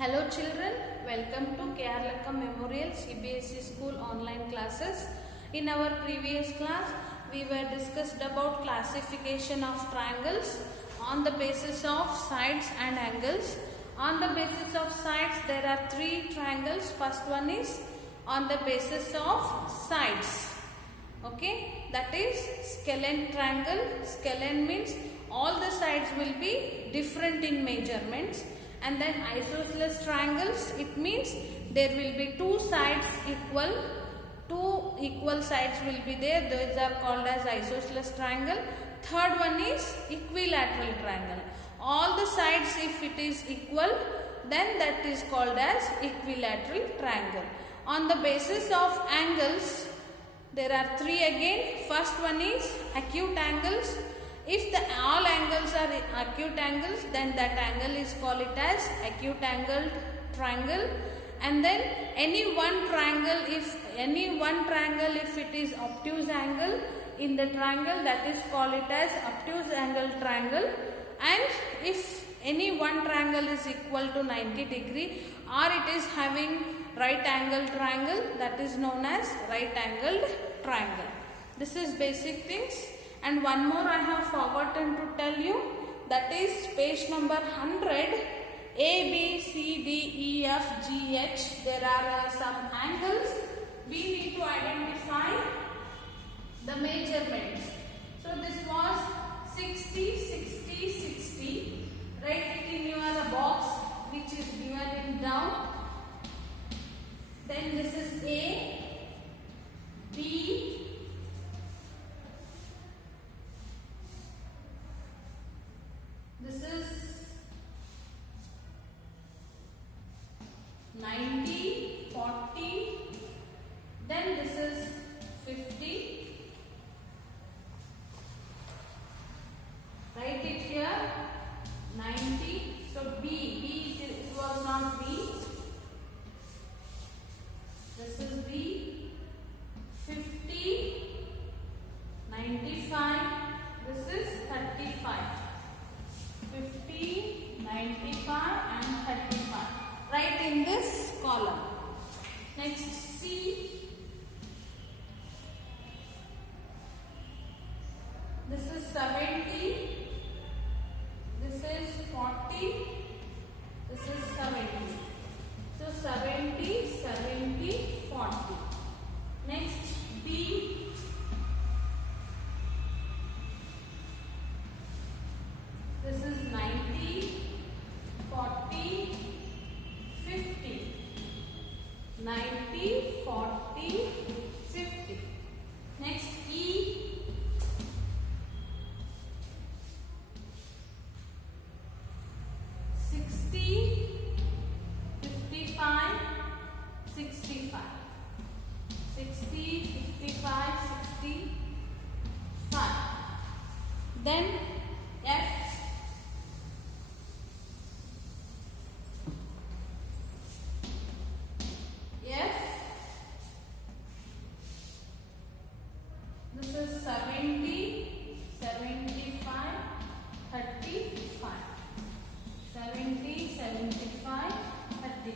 Hello children, welcome to KR Lakkam Memorial CBSE School online classes. In our previous class, we were discussed about classification of triangles on the basis of sides and angles. On the basis of sides, there are three triangles. First one is on the basis of sides. Okay, that is scalene triangle. Scalene means all the sides will be different in measurements. And then isosceles triangles, it means there will be two sides equal, two equal sides will be there. Those are called as isosceles triangle. Third one is equilateral triangle. All the sides, if it is equal, then that is called as equilateral triangle. On the basis of angles, there are three again. First one is acute angles. If all angles are acute angles, then that angle is called it as acute angled triangle. And then any one triangle, if it is obtuse angle in the triangle, that is called it as obtuse angle triangle. And if any one triangle is equal to 90 degree or it is having right angle triangle, that is known as right angled triangle. This is basic things. And one more I have forgotten to tell you, that is page number 100, A, B, C, D, E, F, G, H. There are some angles. We need to identify the measurements. So this was 60, 60, 60. Write it in your box which is given in down. Then this is A, B, this is 90, 40, then this is 50. Write it here, 90. So B, it was not B. This is B, 50, 95, this is 35. 50, 95 and 35. Write in this column. Next C. This is 70. This is 40. This is 70. So 70, 70, 40. Next D. This is 90, 40, 50. 90, 40, 50. Next E. $60, 55, 65. 60, 55, 65. Then F. This is 70, 75, 35. 70, 75, 35.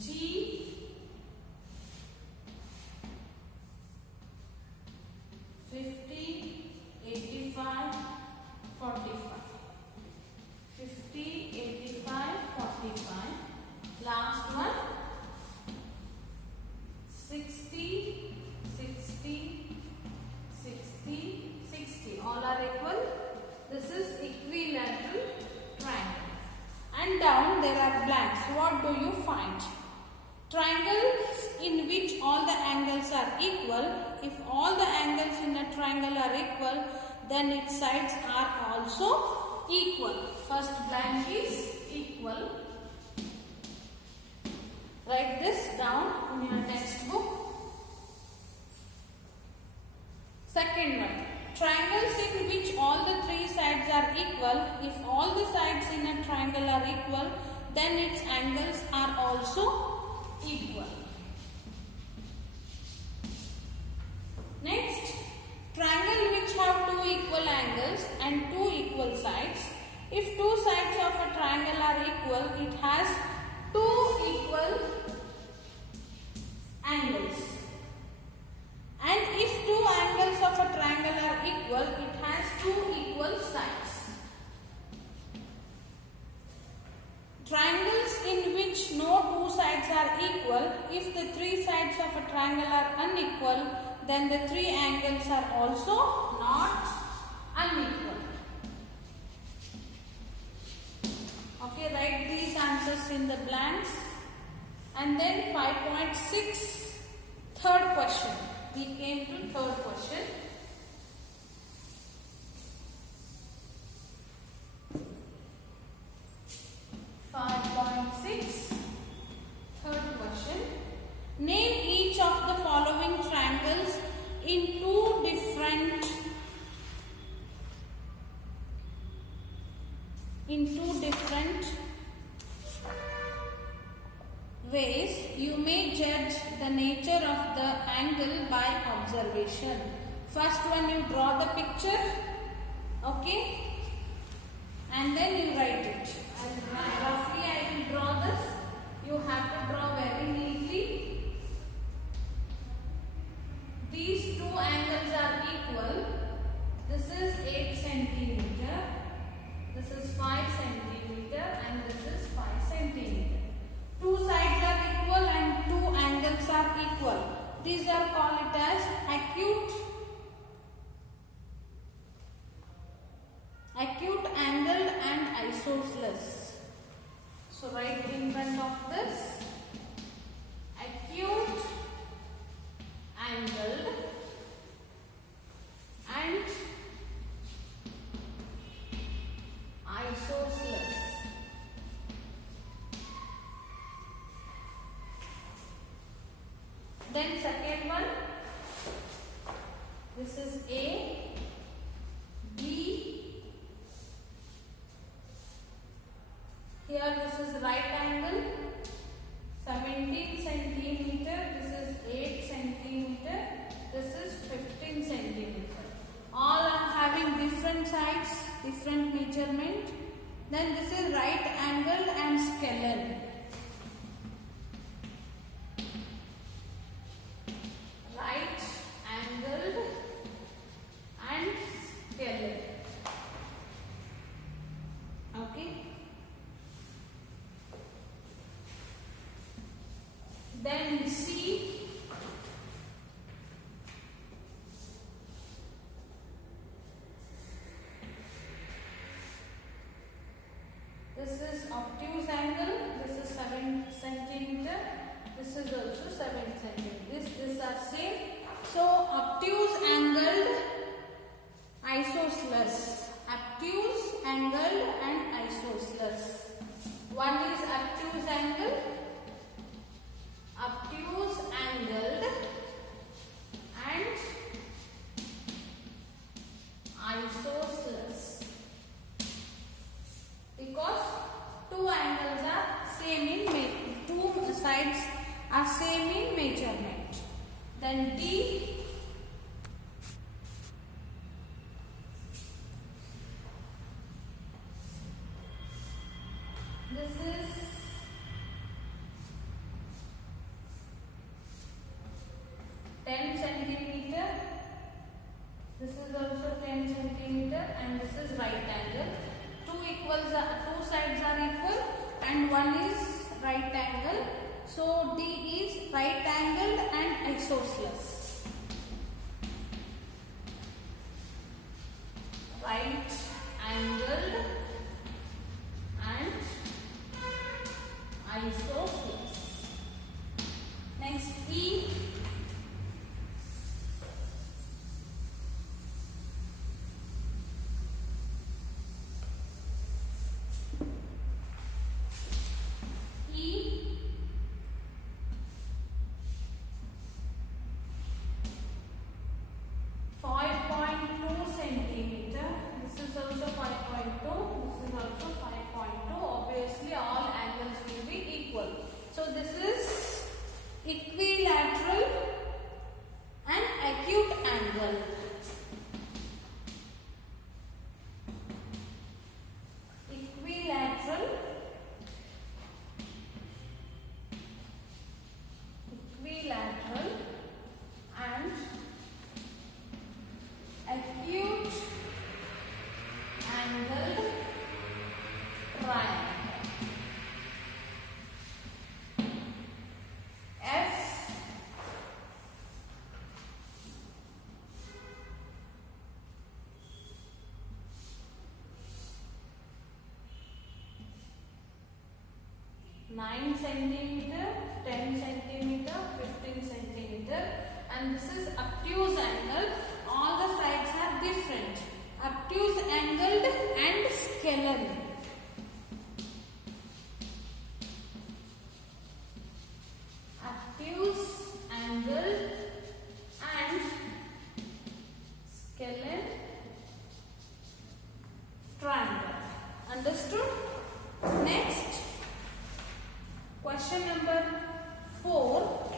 G. 50, 85, 45. 50, 85, 45. Last one. 60, 60, 60, 60. All are equal. This is equilateral triangle. And down there are blanks. What do you find? Triangles in which all the angles are equal. If all the angles in a triangle are equal, then its sides are also equal. First blank is equal. Write this down in your textbook. Second one, triangles in which all the three sides are equal. If all the sides in a triangle are equal, then its angles are also equal. Next, triangle which have two equal angles and two equal sides. If two sides of a triangle are equal, it has two equal angles. And if two angles of a triangle are equal, it has two equal sides. Triangles in which no two sides are equal, if the three sides of a triangle are unequal, then the three angles are also not unequal. Okay, write these answers in the blanks. And then 5.6, third question. We came to third question. Third question. Name each of the following triangles in two different ways. You may judge the nature of the angle by observation. First one, you draw the picture, okay, and then you write it. And roughly I will draw this. You have to draw very neatly. These two angles are equal. This is 8 centimeter. This is 5 centimeter, and this is 5 centimeter. Two sides are equal and two angles are equal. These are called as acute angled and isosceles. So write in front of this: acute angled and isosceles. Then second one, this is A, B. Here this is right angle, 17 centimeter. This is 8 centimeter. This is 15 centimeter. All are having different sides, different measurement. Then this is right angled and scalene. Right angled and scalene. Okay. Then C. This is obtuse angle. This is 7 centimeter. This is also 7 centimeter. These are same. So obtuse angled, isosceles. Obtuse angled and isosceles. One is obtuse angled and isosceles, because two angles are same in two sides are same in measurement. Then D. This is 10 centimeter. This is also 10 centimeter, and this is right angle. Two sides are equal, and one is right angle. So D is right angled and isosceles. Right angled and isosceles. Next E. Equilateral and acute angle. 9 centimeter, 10 centimeter, 15 centimeter, and this is obtuse angle. All the sides are different. Obtuse angled and scalene. Obtuse angled and scalene triangle. Understood? Next, question number 4.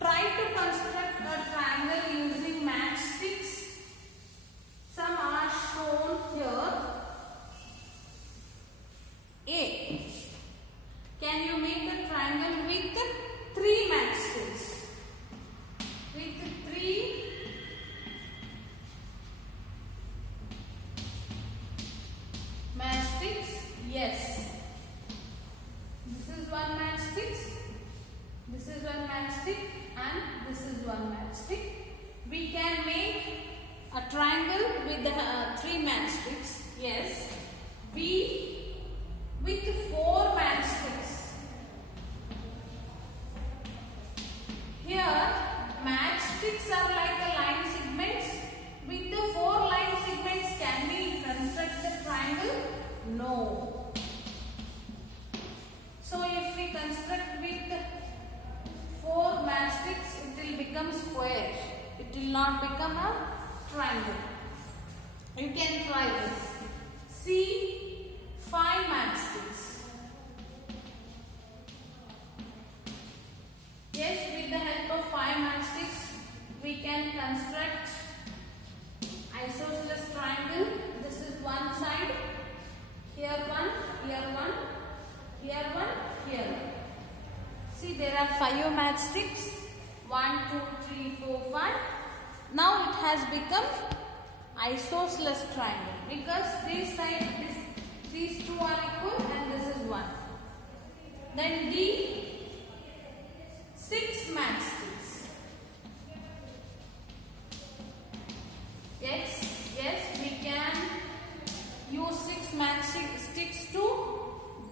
Try to construct a triangle using matchsticks. Some are shown here. A. Can you make a triangle with 3 matchsticks? With 3 matchsticks? Yes. This is one matchstick. This is one matchstick, and this is one matchstick. We can make a triangle with 3 matchsticks. Yes. B with 4 matchsticks. Here, matchsticks are like a line segments. With the 4 line segments, can we construct the triangle? No. So, if we construct with 4 matchsticks, it will become square. It will not become a triangle. You can try this. C, 5 matchsticks. Yes, with the help of 5 matchsticks, we can construct isosceles triangle. This is one side. Here one, here one, here one, here one. See, there are 5 matchsticks. 1, 2, 3, 4, 5. Now it has become isosceles triangle because this side, these 2 are equal and this is 1. Then D, 6 matchsticks. Yes, we can use 6 matchsticks to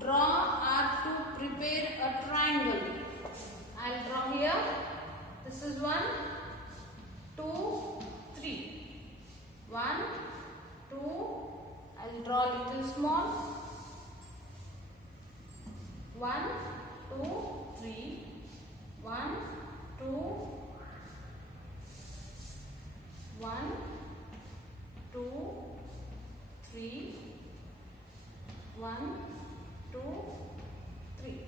draw or to prepare a triangle. I'll draw here. This is 1, 2, 3. 1, 2. I'll draw little small. 1, 2, 3. 1, 2, 1, 2, 3. 1, 2, 3.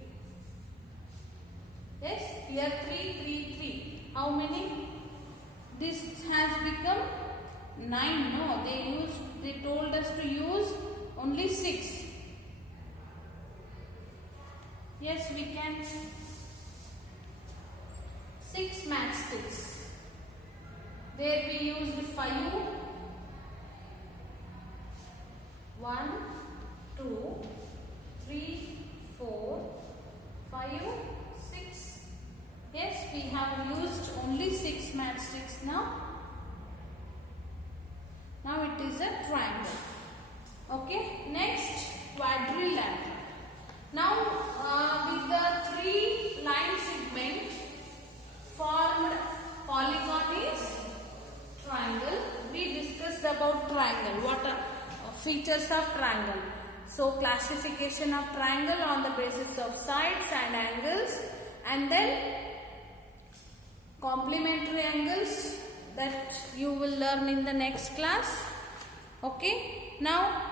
Yes, here 3, 3, 3. How many? This has become 9. No, they told us to use only 6. Yes, we can 6 matchsticks. There we used 5. 1, 2, 3, 4, 5, 6. Yes, we have used only 6 matchsticks now. Now it is a triangle. Okay, next quadrilateral. Now with the 3 line segment formed polygon is triangle. We discussed about triangle. What are features of triangle? So classification of triangle on the basis of sides and angles, and then complementary angles that you will learn in the next class. Okay. Now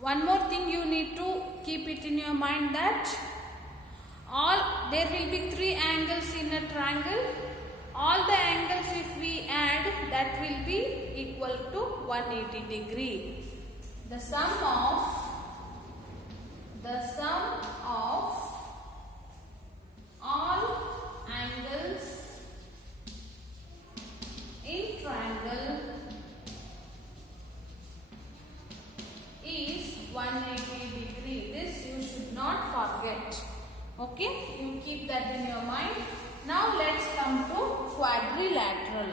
one more thing you need to keep it in your mind, that there will be 3 angles in a triangle. All the angles if we add, that will be equal to 180 degree. The sum of all angles in triangle is 180 degree. This you should not forget. Okay, you keep that in your mind. Now let's come to quadrilateral.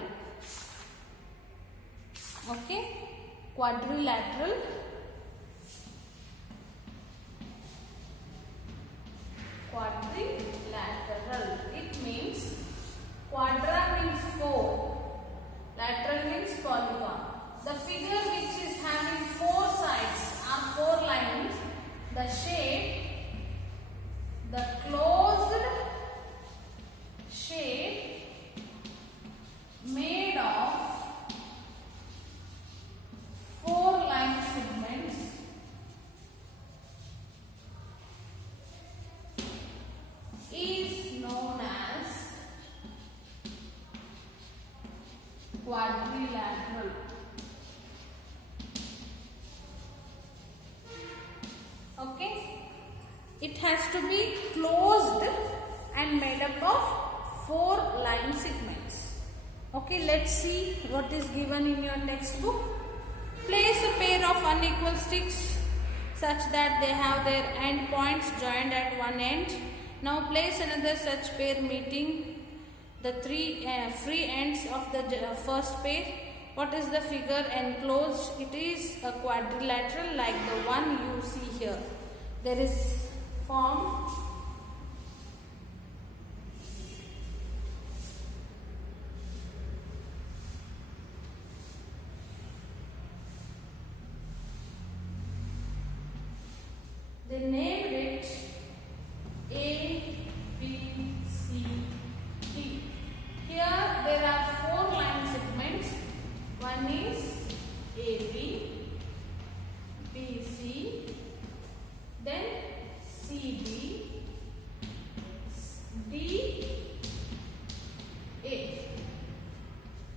Okay, quadrilateral. quadrilateral. It means quadra means 4, lateral means polygon. The figure which is having 4 sides or 4 lines, the shape, the closed shape made of 4 line segments is known as quadrilateral. Okay, it has to be closed and made up of 4 line segments. Okay, let's see what is given in your textbook. Place a pair of unequal sticks such that they have their end points joined at one end. Now place another such pair meeting the 3 free ends of the first pair. What is the figure enclosed? It is a quadrilateral like the one you see here. There is formed they named it A, B, C, D. Here there are 4 line segments. One is AB, BC, then CD, DA.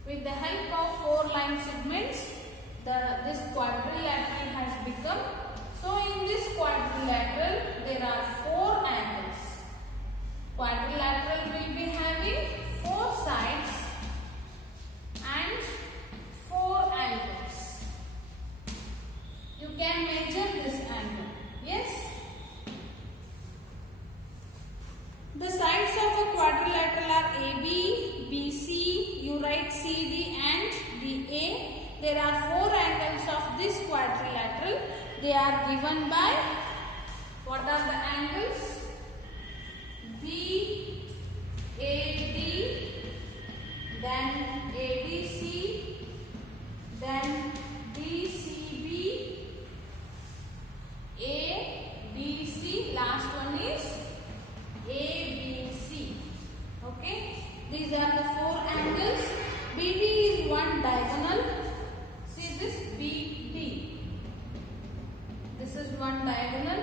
With the help of 4 line segments, this quadrilateral has become. So in this quadrilateral, there are 4 angles. Quadrilateral will be having 4 sides and 4 angles. You can measure this angle. Yes? The sides of a quadrilateral are AB, BC, you write CD and DA. There are 4 angles of this quadrilateral. They are given by, what are the angles? BAD, then ABC, then DCB, ABC, last one is ABC. Okay, these are the 4 angles. BD is one diagonal. See this BD. This is one diagonal.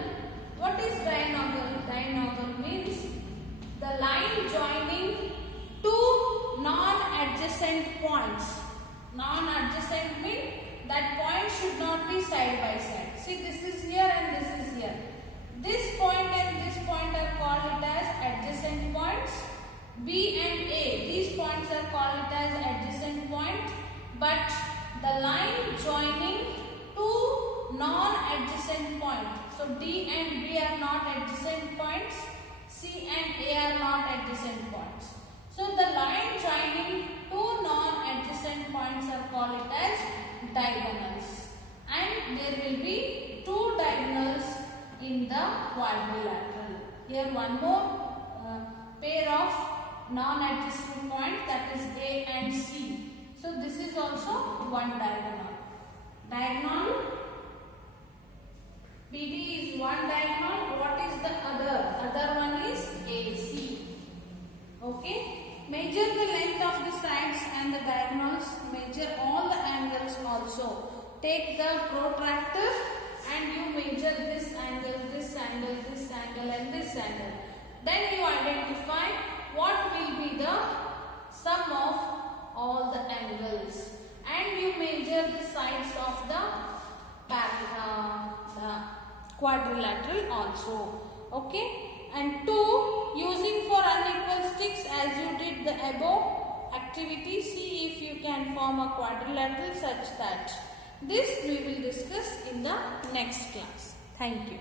What is diagonal? Diagonal means the line joining 2 non-adjacent points. Non-adjacent means that point should not be side by side. See, this is here and this is here. This point and this point are called it as adjacent points. B and A, these points are called it as adjacent point. But the line joining 2 non-adjacent points. So D and B are not adjacent points. C and A are not adjacent points. So the line joining 2 non-adjacent points are called it as diagonals. And there will be 2 diagonals in the quadrilateral. Here one more pair of non-adjacent points, that is A and C. So this is also one diagonal. Diagonal BD is one diagonal. What is the other? Other one is AC. Okay. Measure the length of the sides and the diagonals. Measure all the angles also. Take the protractor and you measure this angle, this angle, this angle and this angle. Then you identify what will be the sum of all the angles. And you measure the sides of the quadrilateral also. Okay. And 2, using for unequal sticks as you did the above activity, see if you can form a quadrilateral such that. This we will discuss in the next class. Thank you.